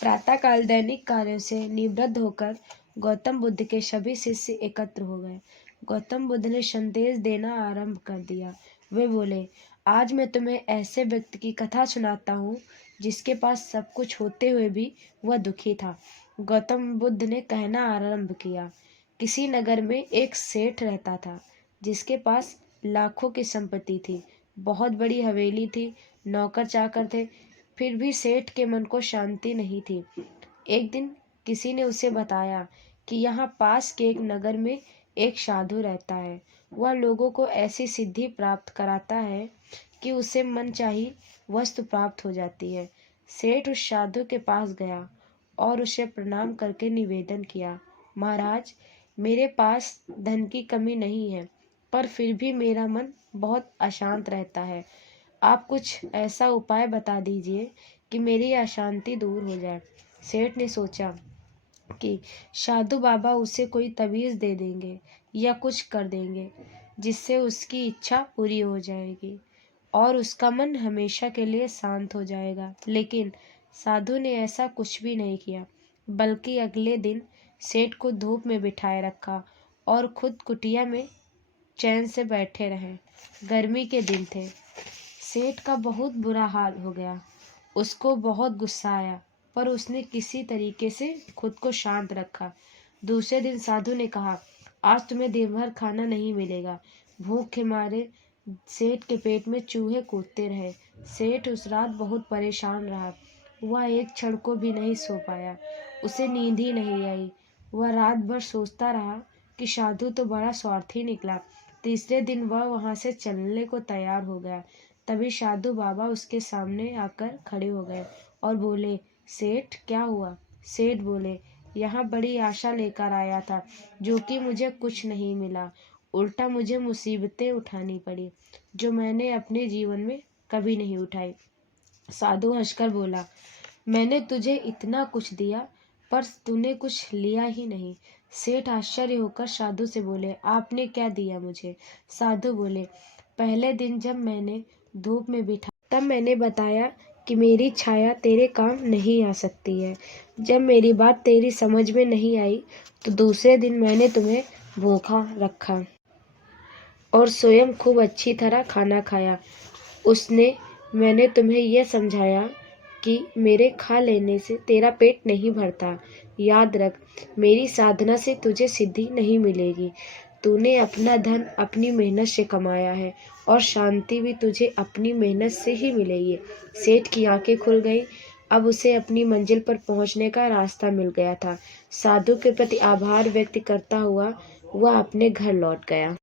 प्रातःकाल दैनिक कार्यों से निवृत्त होकर गौतम बुद्ध के सभी शिष्य एकत्र हो गए। गौतम बुद्ध ने संदेश देना आरंभ कर दिया। वे बोले, आज मैं तुम्हें ऐसे व्यक्ति की कथा सुनाता हूँ जिसके पास सब कुछ होते हुए भी वह दुखी था। गौतम बुद्ध ने कहना आरंभ किया, किसी नगर में एक सेठ रहता था जिसके पास लाखों की संपत्ति थी। बहुत बड़ी हवेली थी, नौकर चाकर थे, फिर भी सेठ के मन को शांति नहीं थी। एक दिन किसी ने उसे बताया कि यहाँ पास के एक नगर में एक साधु रहता है। वह लोगों को ऐसी सिद्धि प्राप्त कराता है कि उसे मनचाही वस्तु प्राप्त हो जाती है। सेठ उस साधु के पास गया और उसे प्रणाम करके निवेदन किया, महाराज, मेरे पास धन की कमी नहीं है, पर फिर भी मेरा मन बहुत अशांत रहता है। आप कुछ ऐसा उपाय बता दीजिए कि मेरी अशांति दूर हो जाए। सेठ ने सोचा कि साधु बाबा उसे कोई तबीज दे देंगे या कुछ कर देंगे जिससे उसकी इच्छा पूरी हो जाएगी और उसका मन हमेशा के लिए शांत हो जाएगा। लेकिन साधु ने ऐसा कुछ भी नहीं किया, बल्कि अगले दिन सेठ को धूप में बिठाए रखा और खुद कुटिया में चैन से बैठे रहे। गर्मी के दिन थे। सेठ का बहुत बुरा हाल हो गया। उसको बहुत गुस्सा आया, पर उसने किसी तरीके से खुद को शांत रखा। दूसरे दिन साधु ने कहा, आज तुम्हें दिन भर खाना नहीं मिलेगा। भूख के मारे सेठ के पेट में चूहे कूदते रहे। सेठ उस रात बहुत परेशान रहा। वह एक क्षण को भी नहीं सो पाया। उसे नींद ही नहीं आई। वह रात भर सोचता रहा कि साधु तो बड़ा स्वार्थी निकला। तीसरे दिन वह वहां से चलने को तैयार हो गया। तभी साधु बाबा उसके सामने आकर खड़े हो गए और बोले, सेठ क्या हुआ? सेठ बोले, यहाँ बड़ी आशा लेकर आया था, जो कि मुझे कुछ नहीं मिला। उल्टा मुझे मुसीबतें उठानी पड़ी जो मैंने अपने जीवन में कभी नहीं उठाई। साधु हंसकर बोला, मैंने तुझे इतना कुछ दिया पर तूने कुछ लिया ही नहीं। सेठ आश्चर्य होकर साधु से बोले, आपने क्या दिया मुझे? साधु बोले, पहले दिन जब मैंने धूप में बिठा तब मैंने बताया कि मेरी छाया तेरे काम नहीं आ सकती है। जब मेरी बात तेरी समझ में नहीं आई तो दूसरे दिन मैंने तुम्हें भूखा रखा और स्वयं खूब अच्छी तरह खाना खाया। मैंने तुम्हें यह समझाया कि मेरे खा लेने से तेरा पेट नहीं भरता। याद रख, मेरी साधना से तुझे सिद्धि नहीं मिलेगी। तूने अपना धन अपनी मेहनत से कमाया है और शांति भी तुझे अपनी मेहनत से ही मिलेगी। सेठ की आंखें खुल गई। अब उसे अपनी मंजिल पर पहुंचने का रास्ता मिल गया था। साधु के प्रति आभार व्यक्त करता हुआ वह अपने घर लौट गया।